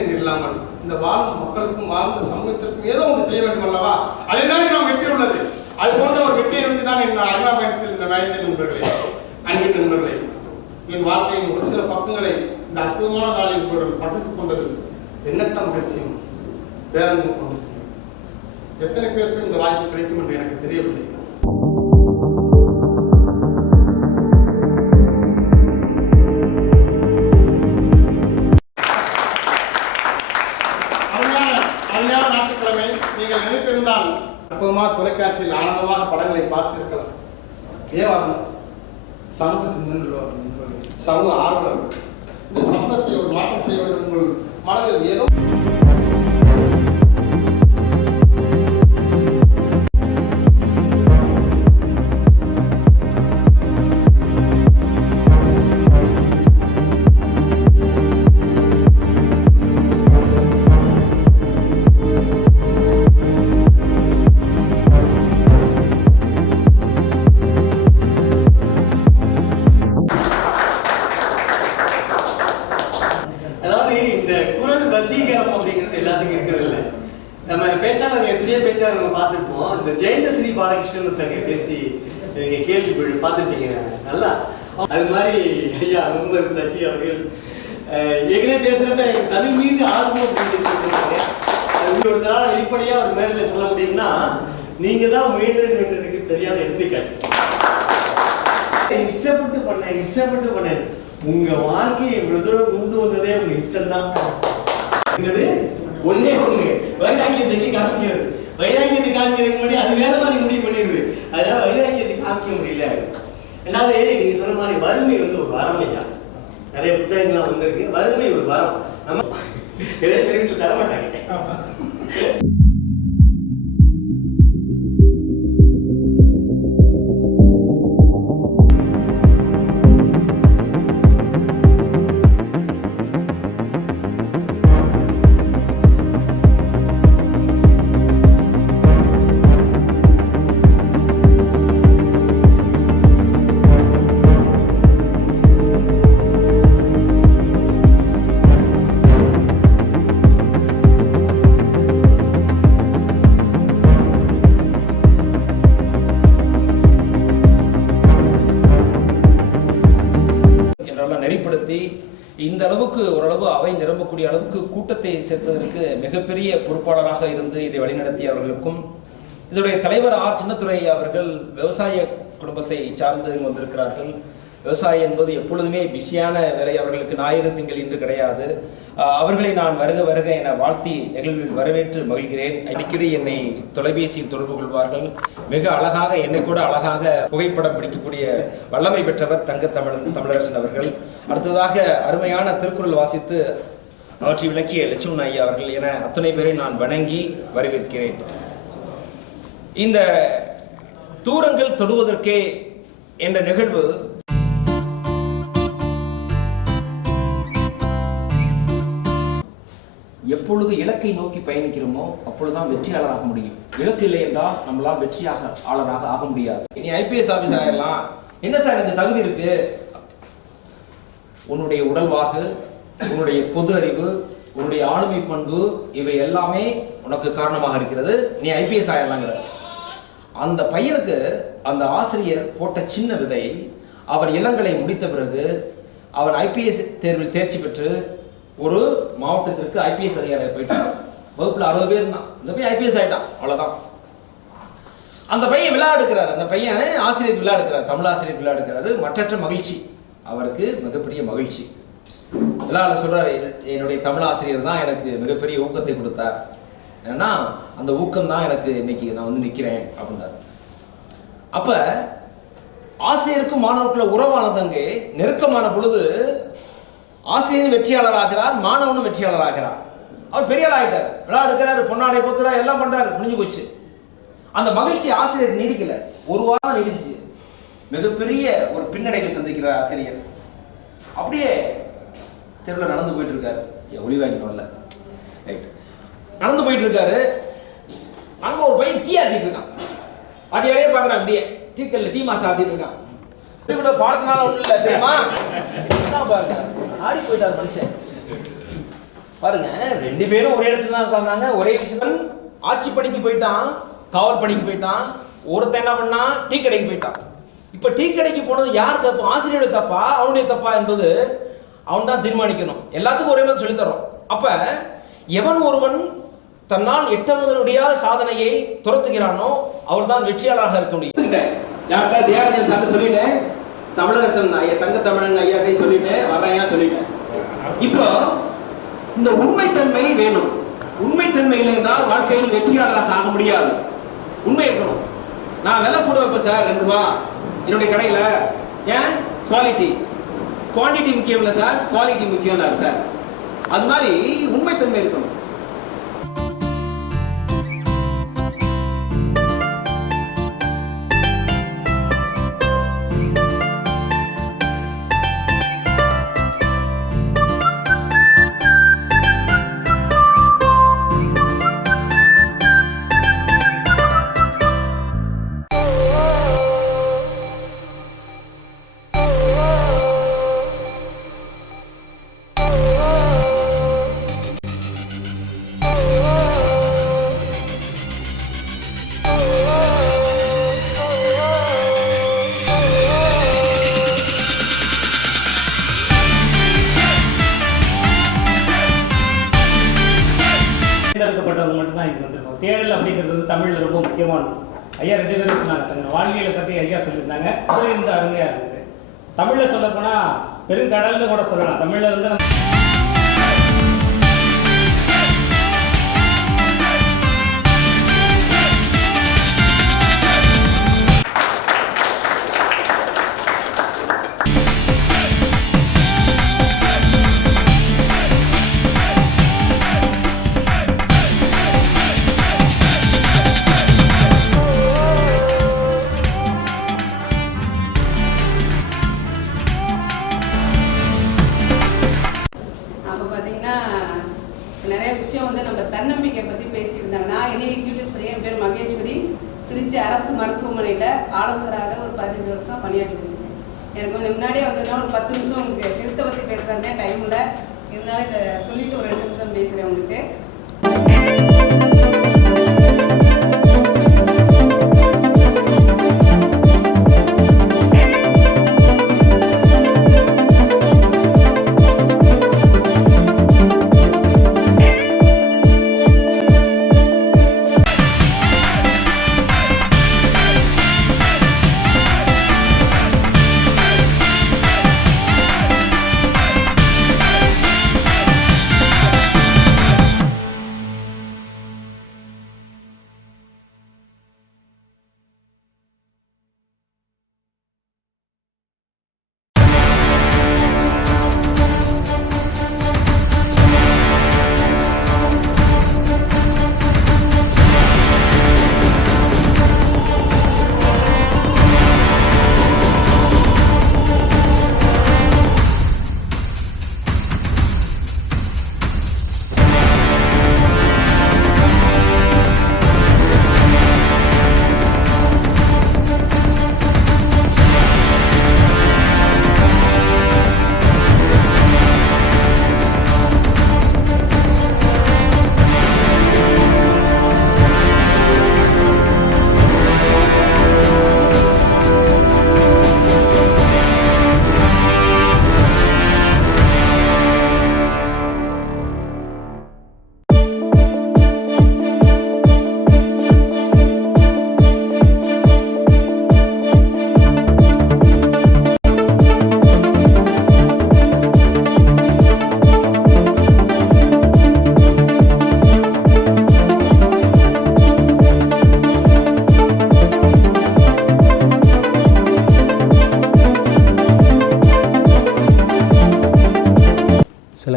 என்று இல்லாமல் இந்த வாழும் மக்களுக்கும் வாழ்ந்த சமூகத்திற்கும் ஏதோ ஒன்று செய்ய வேண்டும் அல்லவா? அதுதான் நாம் வெற்றி உள்ளது. அது போன்ற ஒரு வெற்றியை நோக்கி தான் என் அண்ணா பயணத்தில் இந்த வயதின் நண்பர்களே, அன்பின் நண்பர்களே, என் வாழ்க்கையின் ஒரு சில பக்கங்களை இந்த அற்புதமான நாளில் உங்களுடன் பகிர்ந்து கொண்டது எண்ணற்ற மகிழ்ச்சியும் பேரன்பும் கொண்டிருக்கிறேன். எத்தனை பேருக்கு இந்த வாய்ப்பு கிடைக்கும் என்று எனக்கு தெரியவில்லை. அருமையான ஞாயிற்றுக்கிழமை. நீங்கள் நினைத்திருந்தால் அற்புதமாக தொலைக்காட்சியில் ஆனந்தமாக படங்களை பார்த்திருக்கலாம். ஏன் சமூக சிந்தனை, சமூக ஆர்வலர்கள் இந்த சமூகத்தை ஒரு மாற்றம் செய்ய வேண்டும். உங்கள் மனதில் ஏதோ பார்த்துருப்போம். இந்த ஜெயந்தஸ்ரீ பாலகிருஷ்ணன் பேசி நீங்க கேள்வி பார்த்துருப்பீங்க நல்லா. அது மாதிரி ஐயா முகமது சக்கி அவர்கள் ஏற்கனவே பேசுறப்ப தமிழ் மீது ஆர்வம் ஒரு தடவை வெளிப்படையா ஒரு மேல சொல்ல முடியும்னா நீங்க தான் முயன்று தெரியாத எடுத்துக்காட்டு. இஷ்டப்பட்டு பண்ணேன். உங்க வாழ்க்கையை இவ்வளவு தூரம் கொண்டு வந்ததே உங்க இஷ்டம் தான். ஒன்னே ஒண்ணு வைராக்கியத்தை காமிக்கிறது. வைராக்கியத்தை காமிக்கிறதுக்கு முன்னாடி அது வேற மாதிரி முடிவு பண்ணிடுது. அதனால வைராக்கியத்தை காமிக்க முடியல. ரெண்டாவது நீங்க சொன்ன மாதிரி வறுமை ஒரு வரம் ஐயா. நிறைய புத்தகங்கள்லாம் வந்திருக்கு. வறுமை ஒரு வரம். நம்ம நிறைய பேர் வீட்டில் தரமாட்டாங்க. இந்த அளவுக்கு ஓரளவு அவை நிரம்பக்கூடிய அளவுக்கு கூட்டத்தை சேர்த்ததற்கு மிகப்பெரிய பொறுப்பாளராக இருந்து இதை வழிநடத்திய அவர்களுக்கும், இதனுடைய தலைவர் ஆர் சின்னத்துரை அவர்கள் விவசாய குடும்பத்தை சார்ந்து வந்திருக்கிறார்கள். விவசாயம் என்பது எப்பொழுதுமே பிஸியான வேலை. அவர்களுக்கு ஞாயிறு திங்கள் இன்று கிடையாது. அவர்களை நான் வருக என வாழ்த்தி நிகழ்வில் வரவேற்று மகிழ்கிறேன். அடிக்கடி என்னை தொலைபேசியில் தொடர்பு கொள்வார்கள். மிக அழகாக, என்னை கூட அழகாக புகைப்படம் பிடிக்கக்கூடிய வல்லமை பெற்றவர் தங்க தமிழரசன் அவர்கள். அடுத்ததாக அருமையான திருக்குறள் வாசித்து அவற்றை விளக்கிய லட்சுமணன் ஐயா அவர்கள் என அத்தனை பேரை நான் வணங்கி வரவேற்கிறேன். இந்த தூரங்கள் தொடுவதற்கே என்ற நிகழ்வு எப்பொழுது இலக்கை நோக்கி பயணிக்கிறோமோ அப்பொழுதுதான் வெற்றியாளராக முடியும். இலக்கு இல்லை என்றால் நம்மளால் வெற்றியாளராக ஆக முடியாது. நீ ஐபிஎஸ் ஆபீஸ் ஆயிடலாம், என்ன சார் எனக்கு தகுதி இருக்கு? உன்னுடைய உடல்வாகு, உன்னுடைய பொது அறிவு, உன்னுடைய ஆளுமை பண்பு, இவை எல்லாமே உனக்கு காரணமாக இருக்கிறது. நீ ஐபிஎஸ் ஆயிடலாங்கிற அந்த பையனுக்கு அந்த ஆசிரியர் போட்ட சின்ன விதை, அவன் இளங்கலை முடித்த பிறகு அவன் ஐபிஎஸ் தேர்வில் தேர்ச்சி பெற்று ஒரு மாவட்டத்திற்கு ஐபிஎஸ் அதிகாரியாக போயிட்டான். வகுப்புல 60 பேர் தான். இந்த பையன் ஐபிஎஸ் ஆயிட்டான். அவ்வளவுதான். அந்த பையன் விழா எடுக்கிறார். அந்த பையன் ஆசிரியர் விழா எடுக்கிறார். தமிழ் ஆசிரியர் விழா எடுக்கிறாரு. மற்றற்ற மகிழ்ச்சி, அவருக்கு மிகப்பெரிய மகிழ்ச்சி. விழாவில் சொல்றாரு, என்னுடைய தமிழ் ஆசிரியர் தான் எனக்கு மிகப்பெரிய ஊக்கத்தை கொடுத்தார். ஏன்னா அந்த ஊக்கம் தான் எனக்கு இன்னைக்கு நான் வந்து நிற்கிறேன் அப்படின்னாரு. அப்ப ஆசிரியருக்கும் மாணவர்களை உறவானது அங்கே நெருக்கமான பொழுது ஆசிரியர் வெற்றியாளராகிறார், மாணவனும் வெற்றியாளராகிறார். அவர் பெரிய ஆள் ஆகிட்டார். விழா எடுக்கிறாரு, பொன்னாடை போத்துறாரு, எல்லாம் பண்றாரு, முடிஞ்சு போச்சு. அந்த மகிழ்ச்சி ஆசிரியருக்கு நீடிக்கல. ஒரு வாரம் நீடிச்சு. மிகப்பெரிய ஒரு பின்னடைவை சந்திக்கிறார் ஆசிரியர். அப்படியே தெருவில் நடந்து போயிட்டு இருக்காரு. ஒளி வாங்கிக்கணும்ல, ரைட். நடந்து போயிட்டு இருக்காரு. அங்க ஒரு பையன் டீ ஆத்திட்டு இருக்கான். அதே பாக்குறான். அப்படியே டீக்கல்ல டீ மாஸ்டர் ஆத்திட்டு இருக்கான். பாடத்தினால ஒண்ணும் இல்லை தெரியுமா? பாருங்க, ஆடி போயிட்டார் மனுஷன். பாருங்க, 2 பேரும் ஒரே இடத்துல தான் உட்கார்ந்தாங்க. ஒரே விஷயம். ஆட்சி பணிக்கு போயிட்டான், காவல் பணிக்கு போயிட்டான். ஒருத்தன் என்ன பண்ணா, டீ கடைக்கு போயிட்டான். இப்ப டீ கடைக்கு போனது யார் தப்பு? ஆசிரியருடைய தப்பா அவனுடைய தப்பா என்பது அவன் தான் தீர்மானிக்கணும். எல்லாத்துக்கும் ஒரே மாதிரி சொல்லித்தரோம். அப்ப எவன் ஒருவன் தன்னால் எட்ட முடியாத சாதனையை துரத்துகிறானோ அவர் தான் வெற்றியாளராக இருக்க முடியும். டாக்டர் தயாநிதி சார் சொல்லிட்டேன், தமிழரசன் ஐயா, தங்க தமிழன் ஐயாட்டை சொல்லிட்டேன், வரையா சொல்லிட்டேன். இப்போ இந்த உண்மைத்தன்மை வேணும். உண்மைத்தன்மை இல்லை என்றால் வாழ்க்கையில் வெற்றியாளராக ஆக முடியாது. உண்மை இருக்கணும். நான் விலை கூட வைப்பேன் சார், 2 ரூபா என்னுடைய கடையில். ஏன்? குவாலிட்டி. குவான்டிட்டி முக்கியம் இல்லை சார், குவாலிட்டி முக்கியம் தான் சார். அது மாதிரி உண்மைத்தன்மை இருக்கணும். தேர்ந்தெடுக்கப்பட்டவங்க மட்டும்தான் இங்கே வந்திருக்கோம். தேர்தல் அப்படிங்கிறது வந்து தமிழில் ரொம்ப முக்கியமானது. ஐயா 2 பேரும் சொன்னாங்க, தன்னோட வாழ்வியலை பற்றி ஐயா சொல்லியிருந்தாங்க. அது இந்த அருமையாக இருக்குது. தமிழில் சொல்ல போனால் பெருங்கடல்னு கூட சொல்லலாம். தமிழில் வந்து நிறைய விஷயம் வந்து நம்ம தன்னம்பிக்கை பற்றி பேசிட்டு இருந்தாங்க. நான் என்னை இன்ட்ரடியூஸ் பண்ணி, என் பேர் மகேஸ்வரி, திருச்சி அரசு மருத்துவமனையில் ஆலோசகராக ஒரு 15 வருஷம் பணியாற்றிருக்கேன். எனக்கு கொஞ்சம் முன்னாடியே வந்ததுன்னா ஒரு 10 நிமிஷம் உங்களுக்கு ஹெல்த்தை பற்றி பேசுகிறதே டைமில் இருந்தாலும் இதை சொல்லிவிட்டு ஒரு 2 நிமிஷம் பேசுகிறேன் உங்களுக்கு.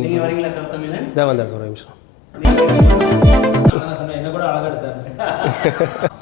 நீங்கள் வரீங்களா தமிழன்? இதான் வந்தார் ஒரு நிமிஷம். என்ன கூட அழகா எடுத்தாரு.